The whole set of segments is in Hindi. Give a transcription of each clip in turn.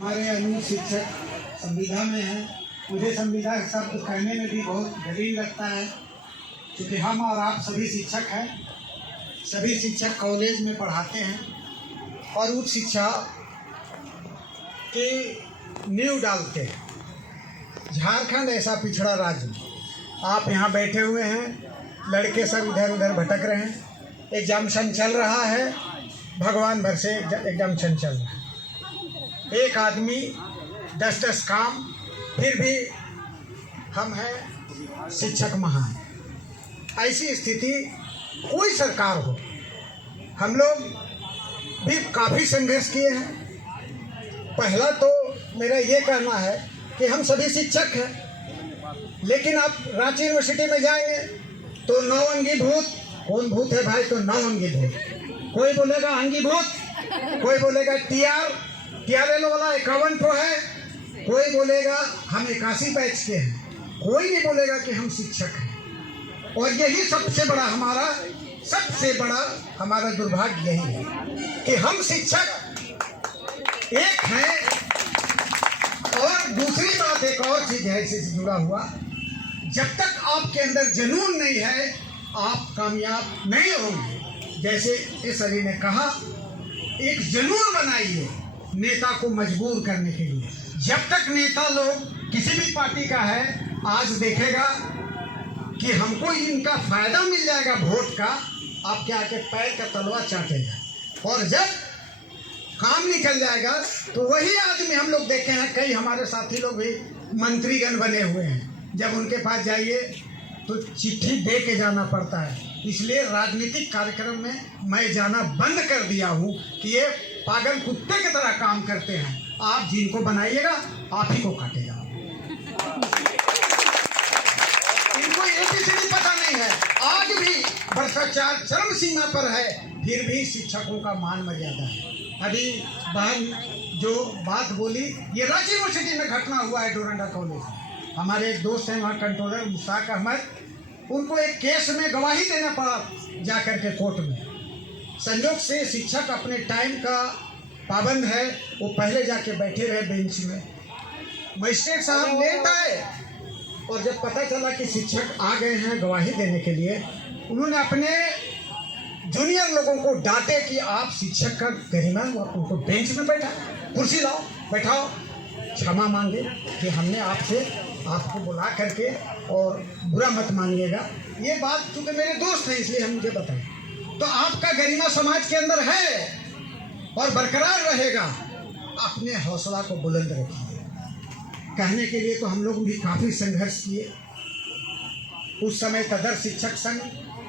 हमारे अनुज शिक्षक संविदा में हैं। मुझे संविदा शब्द कहने में भी बहुत घटिन लगता है, क्योंकि हम और आप सभी शिक्षक हैं। सभी शिक्षक कॉलेज में पढ़ाते हैं और उच्च शिक्षा की नींव डालते हैं। झारखंड ऐसा पिछड़ा राज्य, आप यहाँ बैठे हुए हैं, लड़के सब इधर उधर भटक रहे हैं। एग्जामिनेशन चल रहा है, भगवान भर से एग्जामिनेशन चल रहा है। एक आदमी 10-10 काम, फिर भी हम हैं शिक्षक महान। ऐसी स्थिति कोई सरकार हो, हम लोग भी काफ़ी संघर्ष किए हैं। पहला तो मेरा ये कहना है कि हम सभी शिक्षक हैं, लेकिन आप रांची यूनिवर्सिटी में जाएंगे तो 9 अंगीभूत, कौन भूत है भाई? तो 9 अंगीभूत। कोई बोलेगा अंगीभूत, कोई बोलेगा टीआरएल वाला 51 तो है, कोई बोलेगा हम 81 बैच के हैं, कोई नहीं बोलेगा कि हम शिक्षक हैं। और यही सबसे बड़ा हमारा दुर्भाग्य यही है कि हम शिक्षक एक हैं। और दूसरी बात, एक और चीज है इससे जुड़ा हुआ, जब तक आपके अंदर जुनून नहीं है आप कामयाब नहीं होंगे। जैसे इस अली ने कहा, एक जुनून बनाइए नेता को मजबूर करने के लिए। जब तक नेता लोग किसी भी पार्टी का है, आज देखेगा कि हमको इनका फायदा मिल जाएगा वोट का, आपके आके पैर का तलवा चाटेगा। और जब काम निकल जाएगा तो वही आदमी, हम लोग देखे हैं कई हमारे साथी लोग भी मंत्रीगण बने हुए हैं, जब उनके पास जाइए तो चिट्ठी दे के जाना पड़ता है। इसलिए राजनीतिक कार्यक्रम में मैं जाना बंद कर दिया हूँ कि ये पागल कुत्ते की तरह काम करते हैं। आप जिनको बनाइएगा आप ही को काटेगा। इनको ABCD पता नहीं है। आज भी भ्रष्टाचार चरम सीमा पर है, फिर भी शिक्षकों का मान मर्यादा है। अभी बहन जो बात बोली, ये रांची यूनिवर्सिटी में घटना हुआ है, डोरंडा कॉलेज। हमारे एक दोस्त हैं वहाँ कंट्रोलर मुश्ताक अहमद, उनको एक केस में गवाही देना पड़ा जाकर के कोर्ट में। संयोग से शिक्षक अपने टाइम का पाबंद है, वो पहले जाके बैठे रहे बेंच में। मजिस्ट्रेट साहब लेट आए और जब पता चला कि शिक्षक आ गए हैं गवाही देने के लिए, उन्होंने अपने जूनियर लोगों को डांटे कि आप शिक्षक का गरिमा, उनको बेंच में बैठा, कुर्सी लाओ, बैठाओ, क्षमा मांगे कि हमने आपको बुला करके, और बुरा मत मानिएगा। ये बात चूँकि मेरे दोस्त हैं इसलिए हम मुझे बताएं। तो आपका गरिमा समाज के अंदर है और बरकरार रहेगा। अपने हौसला को बुलंद रखिए। कहने के लिए तो हम लोग भी काफ़ी संघर्ष किए। उस समय सदर शिक्षक संघ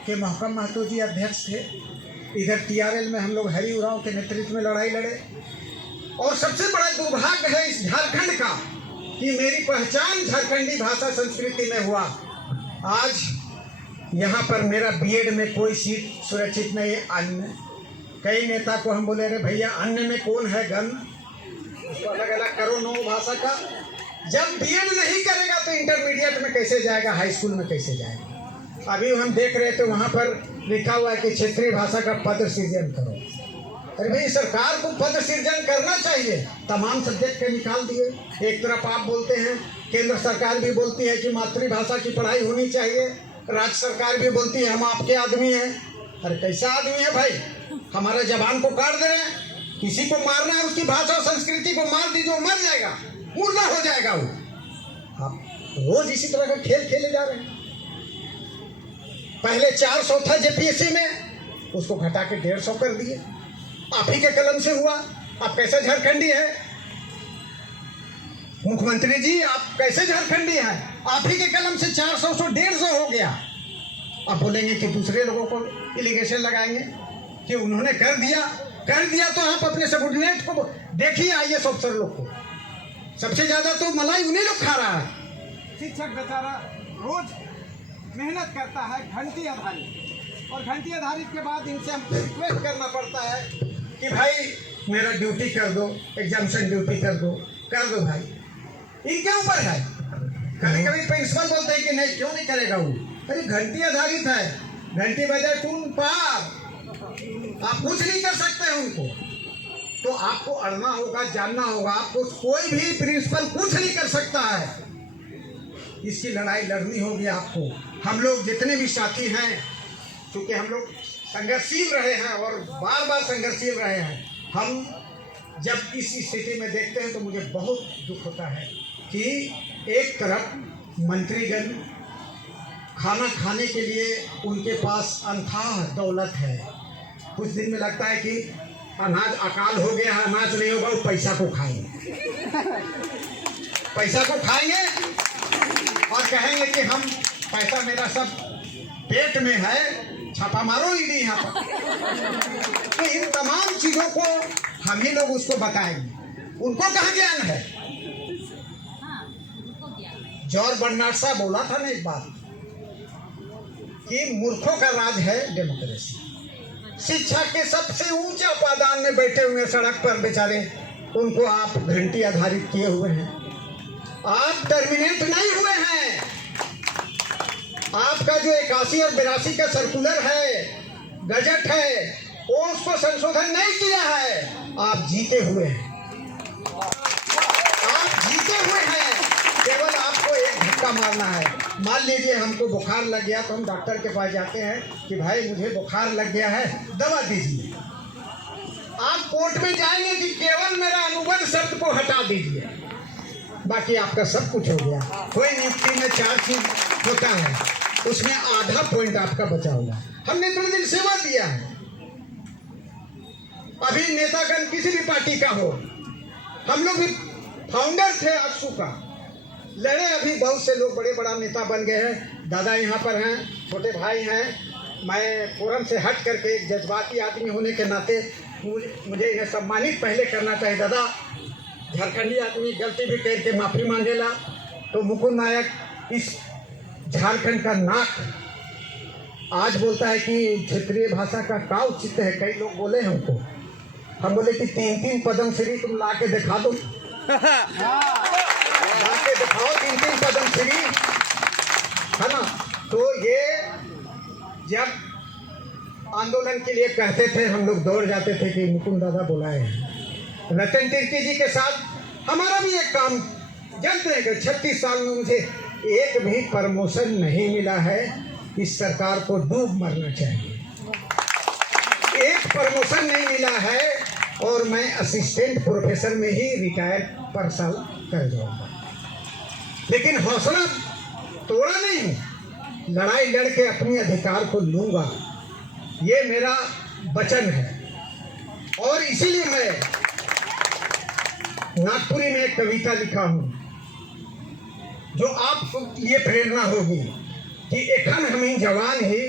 के मोहकम महतो जी अध्यक्ष थे। इधर TRL में हम लोग हरि उरांव के नेतृत्व में लड़ाई लड़े। और सबसे बड़ा दुर्भाग्य है इस झारखंड का कि मेरी पहचान झारखंडी भाषा संस्कृति में हुआ। आज यहाँ पर मेरा BEd में कोई सीट सुरक्षित नहीं है। अन्य कई नेता को हम बोले, अरे भैया अन्य में कौन है गण, उसको अलग अलग करो। नो भाषा का जब BEd नहीं करेगा तो इंटरमीडिएट में कैसे जाएगा, हाई स्कूल में कैसे जाएगा। अभी हम देख रहे थे वहाँ पर लिखा हुआ है कि क्षेत्रीय भाषा का पद सृजन करो। अरे भाई, सरकार को पद सृजन करना चाहिए। तमाम सब्जेक्ट के निकाल दिए। एक तरफ आप बोलते हैं, केंद्र सरकार भी बोलती है कि मातृभाषा की पढ़ाई होनी चाहिए, राज्य सरकार भी बोलती है हम आपके आदमी हैं। अरे कैसा आदमी है भाई? हमारे जवान को काट दे रहे हैं। किसी को मारना है, उसकी भाषा और संस्कृति को मार दीजिए, वो मर जाएगा, मुर्दा हो जाएगा वो। आप रोज इसी तरह का खेल खेले जा रहे हैं। पहले 400 था JPSC में, उसको घटा के 150 कर दिए। आप ही के कलम से हुआ। आप कैसे झारखंडी है मुख्यमंत्री जी? आप कैसे झारखंडी हैं? आप ही के कलम से 400 से 150 हो गया। आप बोलेंगे कि दूसरे लोगों को एलिगेशन लगाएंगे कि उन्होंने कर दिया तो आप अपने सबऑर्डिनेट को देखिए, IAS अफसर लोग को सबसे ज्यादा तो मलाई उन्हीं लोग खा रहा है। शिक्षक बेचारा रोज मेहनत करता है घंटी आधारित, और घंटी आधारित के बाद इनसे हमको रिक्वेस्ट करना पड़ता है कि भाई मेरा ड्यूटी कर दो, एग्जामिनेशन ड्यूटी कर दो भाई। इनके ऊपर है। कभी कभी प्रिंसिपल बोलते हैं कि नहीं, क्यों नहीं करेगा वो? अरे घंटी आधारित है, घंटी बजाए टून पार, आप कुछ नहीं कर सकते हैं उनको। तो आपको अड़ना होगा, जानना होगा। आपको कोई भी प्रिंसिपल कुछ नहीं कर सकता है। इसकी लड़ाई लड़नी होगी आपको। हम लोग जितने भी साथी हैं, क्योंकि हम लोग संघर्षशील रहे हैं और बार बार संघर्षशील रहे हैं, हम जब इस स्थिति में देखते हैं तो मुझे बहुत दुख होता है कि एक तरफ मंत्रीगण खाना खाने के लिए उनके पास अनथाह दौलत है। कुछ दिन में लगता है कि अनाज अकाल हो गया है, अनाज नहीं होगा, वो पैसा को खाएंगे, पैसा को खाएंगे और कहेंगे कि हम पैसा मेरा सब पेट में है, छापा मारो ईडी यहाँ पर। तो इन तमाम चीजों को हम ही लोग उसको बताएंगे। उनको कहाँ ज्ञान है? जॉर्ज बर्नार्ड शॉ बोला था ना एक बात कि मूर्खों का राज है डेमोक्रेसी। शिक्षा के सबसे ऊंचे पायदान में बैठे हुए सड़क पर बेचारे, उनको आप घंटी आधारित किए हुए हैं। आप टर्मिनेट नहीं हुए हैं। आपका जो 81 और 82 का सर्कुलर है, गजट है, वो उसको संशोधन नहीं किया है। आप जीते हुए हैं, आप जीते हुए हैं। केवल आपको एक धक्का मारना है। मान लीजिए हमको बुखार लग गया तो हम डॉक्टर के पास जाते हैं कि भाई मुझे बुखार लग गया है, दवा दीजिए। आप कोर्ट में जाएंगे कि केवल मेरा अनुबंध शब्द को हटा दीजिए, बाकी आपका सब कुछ हो गया। कोई नियुक्ति में 4 चीज होता है, उसमें आधा पॉइंट आपका बचा हुआ। हमने थोड़ी दिन सेवा दिया है। अभी नेतागण किसी भी पार्टी का हो, हम लोग भी फाउंडर थे आजसू का, लड़े। अभी बहुत से लोग बड़े बड़ा नेता बन गए हैं। दादा यहाँ पर हैं, छोटे भाई हैं। मैं फोरम से हट करके एक जज्बाती आदमी होने के नाते मुझे इन्हें सम्मानित पहले करना चाहिए। दादा झारखंडी आदमी गलती भी करके माफ़ी मांगेला तो मुकुंद नायक इस झारखंड का नाक आज बोलता है कि क्षेत्रीय भाषा का का उचित है। कई लोग बोले हमको, हम बोले कि 3-3 पदम श्री तुम ला के दिखा दो, ला के दिखाओ 3-3 पदम श्री, है ना। तो ये जब आंदोलन के लिए कहते थे, हम लोग दौड़ जाते थे कि मुकुंद दादा बुलाए हैं। रतन तिर्की जी के साथ हमारा भी एक काम, जानते हैं कि 36 साल में मुझे एक भी प्रमोशन नहीं मिला है। इस सरकार को डूब मरना चाहिए। एक प्रमोशन नहीं मिला है और मैं असिस्टेंट प्रोफेसर में ही रिटायर पर साल कर जाऊंगा। लेकिन हौसला तोड़ा नहीं हूँ, लड़ाई लड़के अपने अधिकार को लूंगा, ये मेरा वचन है। और इसीलिए मैं नागपुरी में एक कविता लिखा हूँ जो आपको लिए प्रेरणा होगी कि एखन हमें जवान ही,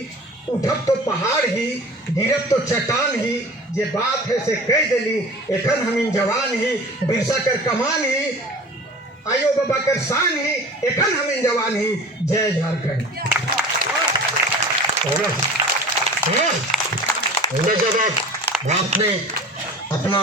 उठब तो पहाड़ ही, गिरब तो चट्टान ही, जे बात है से कह दिली, एखन हमें जवान ही, बिरसा कर कमान ही, आयो बाबा कर शान ही, एखन हमें जवान ही, जय झारखंड। जब आपने अपना